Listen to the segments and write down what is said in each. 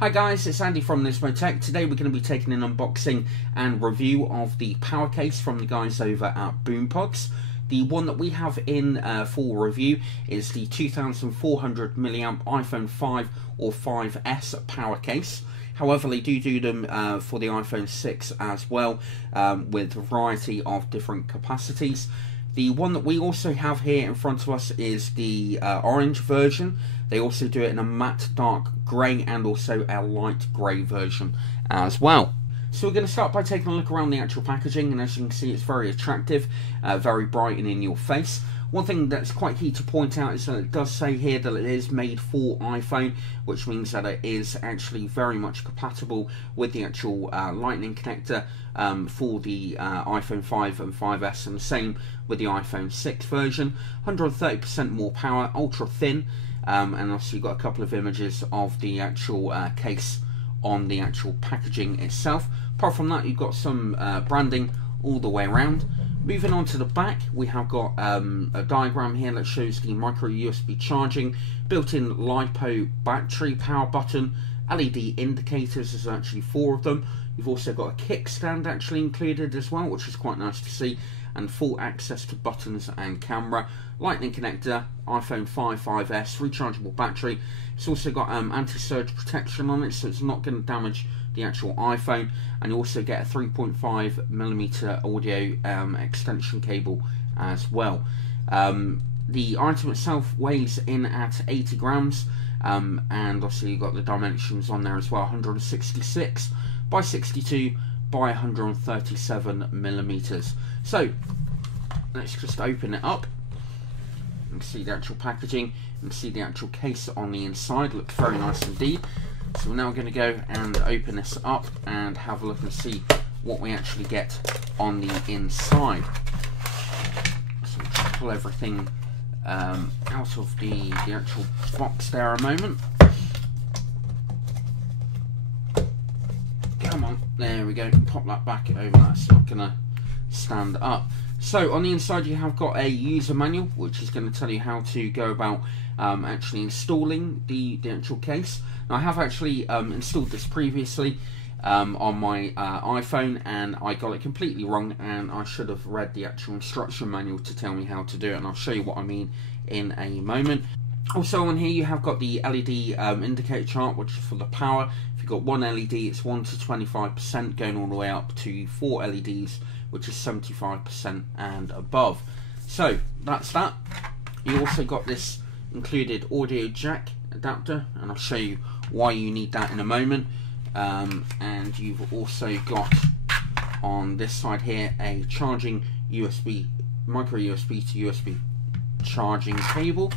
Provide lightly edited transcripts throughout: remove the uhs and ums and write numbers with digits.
Hi guys, it's Andy from NismoTech. Today we're going to be taking an unboxing and review of the Powercase from the guys over at Boompods. The one that we have in for review is the 2400mAh iPhone 5 or 5S Powercase. However, they do them for the iPhone 6 as well, with a variety of different capacities. The one that we also have here in front of us is the orange version. They also do it in a matte dark grey and also a light grey version as well. So we're going to start by taking a look around the actual packaging, and as you can see, it's very attractive, very bright and in your face. One thing that's quite key to point out is that it does say here that it is made for iPhone, which means that it is actually very much compatible with the actual lightning connector for the iPhone 5 and 5S, and the same with the iPhone 6 version. 130% more power, ultra thin, and also you've got a couple of images of the actual case on the actual packaging itself. Apart from that, you've got some branding all the way around. Moving on to the back, we have got a diagram here that shows the micro USB charging, built-in LiPo battery power button, LED indicators. There's actually 4 of them. You've also got a kickstand actually included as well, which is quite nice to see, and full access to buttons and camera. Lightning connector, iPhone 5, 5S, rechargeable battery. It's also got anti-surge protection on it, so it's not going to damage the actual iPhone, and you also get a 3.5mm audio extension cable as well. The item itself weighs in at 80 grams, and obviously you've got the dimensions on there as well, 166 by 62 by 137mm. So let's just open it up and see the actual packaging and see the actual case on the inside. Looks very nice indeed. So we're now going to go and open this up and have a look and see what we actually get on the inside. So we'll just pull everything out of the actual box there a moment. Come on, there we go. Pop that back over. That's not going to stand up. So on the inside you have got a user manual, which is going to tell you how to go about actually installing the actual case. Now, I have actually installed this previously on my iPhone, and I got it completely wrong, and I should have read the actual instruction manual to tell me how to do it, and I'll show you what I mean in a moment. Also on here you have got the LED indicator chart, which is for the power. If you've got one LED, it's 1 to 25%, going all the way up to 4 LEDs, which is 75% and above. So that's that. You also got this included audio jack adapter, and I'll show you why you need that in a moment. And you've also got on this side here a charging USB, micro USB to USB charging cable.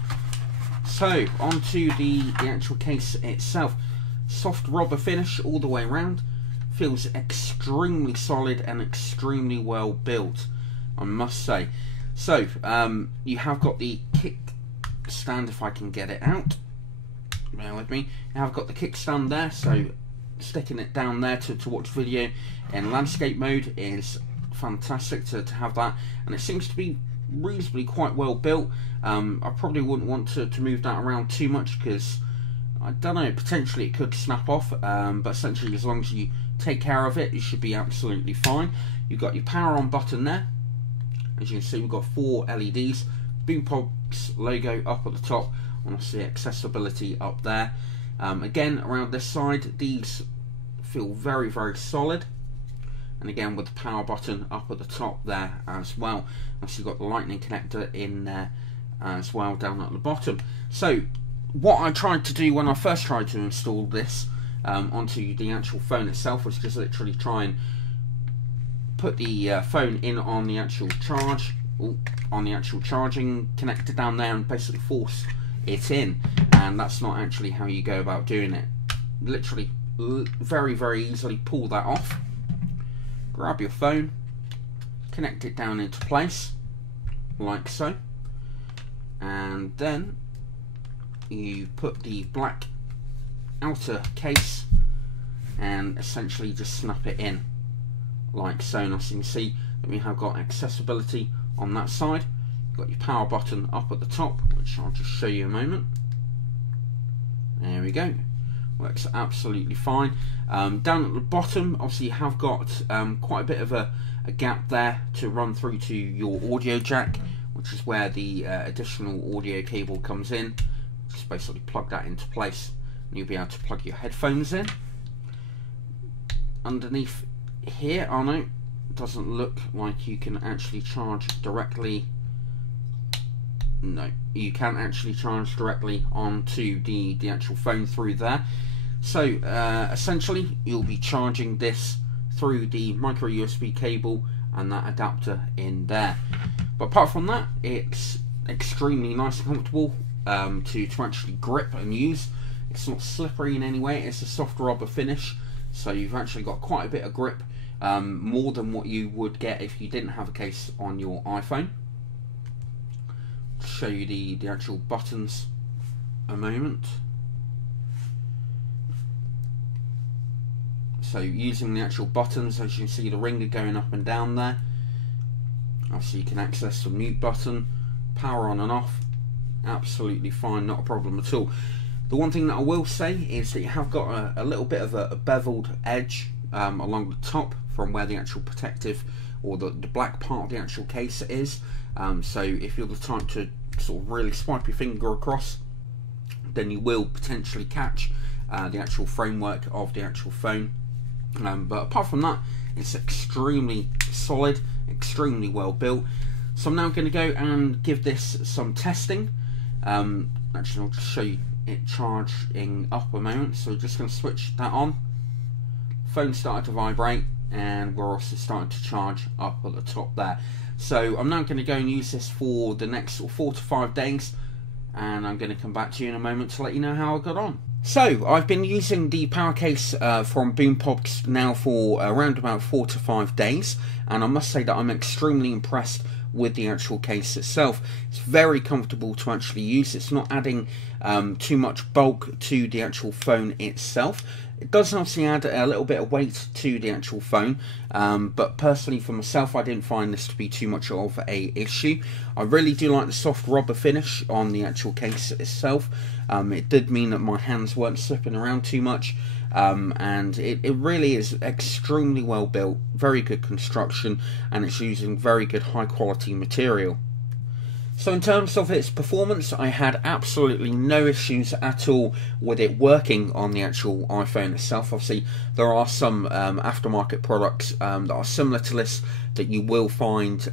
So onto the actual case itself. Soft rubber finish all the way around. Feels extremely solid and extremely well built, I must say. So you have got the kick stand, if I can get it out. Bear with me. You have got the kickstand there, so sticking it down there to watch video in landscape mode is fantastic to have that, and it seems to be reasonably quite well built. I probably wouldn't want to move that around too much, because I don't know, potentially it could snap off, but essentially as long as you take care of it, you should be absolutely fine. You've got your power on button there. As you can see, we've got 4 LEDs, Boompods logo up at the top, and obviously accessibility up there. Again, around this side, these feel very, very solid, and again with the power button up at the top there as well. Obviously you've got the lightning connector in there as well down at the bottom. So what I tried to do when I first tried to install this onto the actual phone itself was just literally try and put the phone in on the actual charging connector down there, and basically force it in, and that's not actually how you go about doing it. Literally very, very easily pull that off, grab your phone, connect it down into place like so, and then you put the black outer case and essentially just snap it in like so. And as you can see that we have got accessibility on that side. You've got your power button up at the top, which I'll just show you in a moment. There we go. works absolutely fine. Down at the bottom, obviously you have got quite a bit of a gap there to run through to your audio jack, which is where the additional audio cable comes in. Just basically plug that into place and you'll be able to plug your headphones in. Underneath here, oh no, it doesn't look like you can actually charge directly. No, you can't actually charge directly onto the actual phone through there. So essentially you'll be charging this through the micro USB cable and that adapter in there. But apart from that, it's extremely nice and comfortable to actually grip and use. It's not slippery in any way, it's a soft rubber finish, so you've actually got quite a bit of grip, more than what you would get if you didn't have a case on your iPhone. I'll show you the actual buttons a moment. So using the actual buttons, as you can see the ringer going up and down there. Obviously you can access the mute button, power on and off, absolutely fine, not a problem at all. The one thing that I will say is that you have got a little bit of a beveled edge along the top from where the actual protective or the black part of the actual case is. So if you're the type to sort of really swipe your finger across, then you will potentially catch the actual framework of the actual phone. But apart from that, it's extremely solid, extremely well built. So I'm now going to go and give this some testing. Actually, I'll just show you it charging up a moment. So we're just going to switch that on. Phone started to vibrate, and we're also starting to charge up at the top there. So I'm now going to go and use this for the next 4 to 5 days, and I'm going to come back to you in a moment to let you know how I got on. So I've been using the Powercase from Boompods now for around about 4 to 5 days, and I must say that I'm extremely impressed with the actual case itself. It's very comfortable to actually use. It's not adding too much bulk to the actual phone itself. It does obviously add a little bit of weight to the actual phone, but personally for myself, I didn't find this to be too much of a issue. I really do like the soft rubber finish on the actual case itself. It did mean that my hands weren't slipping around too much, and it really is extremely well built, very good construction, and it's using very good high quality material. So in terms of its performance, I had absolutely no issues at all with it working on the actual iPhone itself. Obviously, there are some aftermarket products that are similar to this that you will find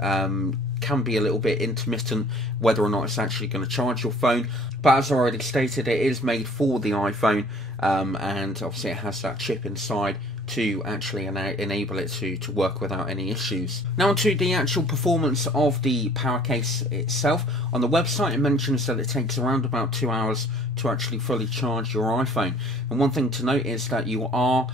can be a little bit intermittent whether or not it's actually going to charge your phone. But as I already stated, it is made for the iPhone, and obviously it has that chip inside to actually enable it to work without any issues. Now onto the actual performance of the Powercase itself. On the website it mentions that it takes around about 2 hours to actually fully charge your iPhone. And one thing to note is that you are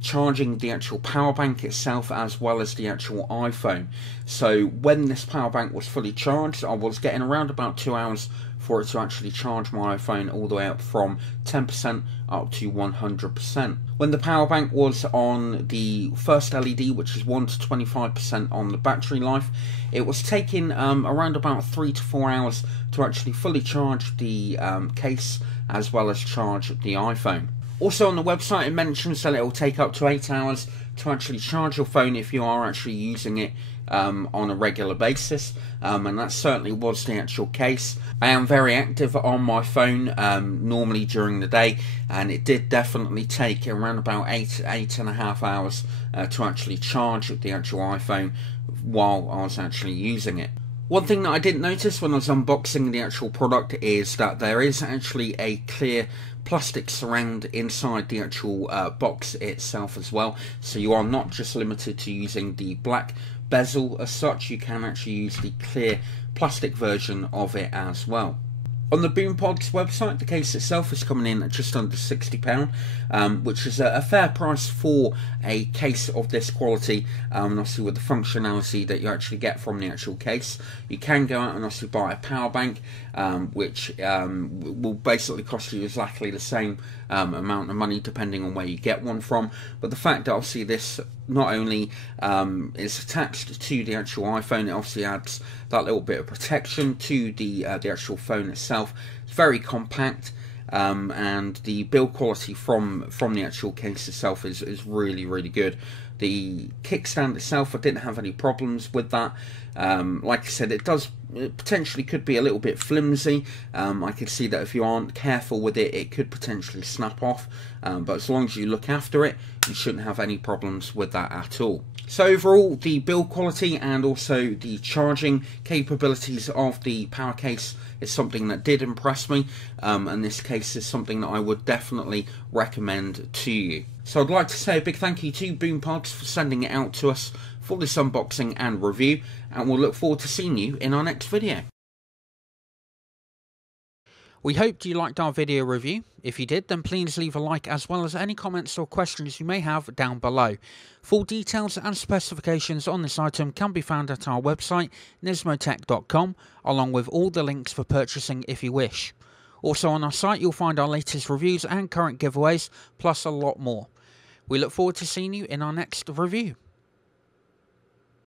charging the actual power bank itself as well as the actual iPhone. So when this power bank was fully charged, I was getting around about 2 hours for it to actually charge my iPhone all the way up from 10% up to 100%. When the power bank was on the first LED, which is 1 to 25% on the battery life, it was taking around about 3 to 4 hours to actually fully charge the case as well as charge the iPhone. Also on the website it mentions that it will take up to 8 hours to actually charge your phone if you are actually using it on a regular basis, and that certainly was the actual case. I am very active on my phone normally during the day, and it did definitely take around about 8.5 hours to actually charge the actual iPhone while I was actually using it. One thing that I didn't notice when I was unboxing the actual product is that there is actually a clear plastic surround inside the actual box itself as well, so you are not just limited to using the black bezel as such, you can actually use the clear plastic version of it as well. On the Boompods website, the case itself is coming in at just under £60, which is a fair price for a case of this quality, and obviously with the functionality that you actually get from the actual case. You can go out and obviously buy a power bank, which will basically cost you exactly the same amount of money depending on where you get one from. But the fact that obviously this not only is attached to the actual iPhone, it obviously adds that little bit of protection to the actual phone itself. It's very compact, and the build quality from the actual case itself is really, really good. The kickstand itself, I didn't have any problems with that. Like I said, it potentially could be a little bit flimsy. I could see that if you aren't careful with it, it could potentially snap off. But as long as you look after it, you shouldn't have any problems with that at all. So overall, the build quality and also the charging capabilities of the Powercase is something that did impress me, and this case is something that I would definitely recommend to you. So I'd like to say a big thank you to Boompods for sending it out to us for this unboxing and review, and we'll look forward to seeing you in our next video. We hoped you liked our video review. If you did, then please leave a like, as well as any comments or questions you may have down below. Full details and specifications on this item can be found at our website, NismoTech.com, along with all the links for purchasing if you wish. Also on our site you'll find our latest reviews and current giveaways, plus a lot more. We look forward to seeing you in our next review.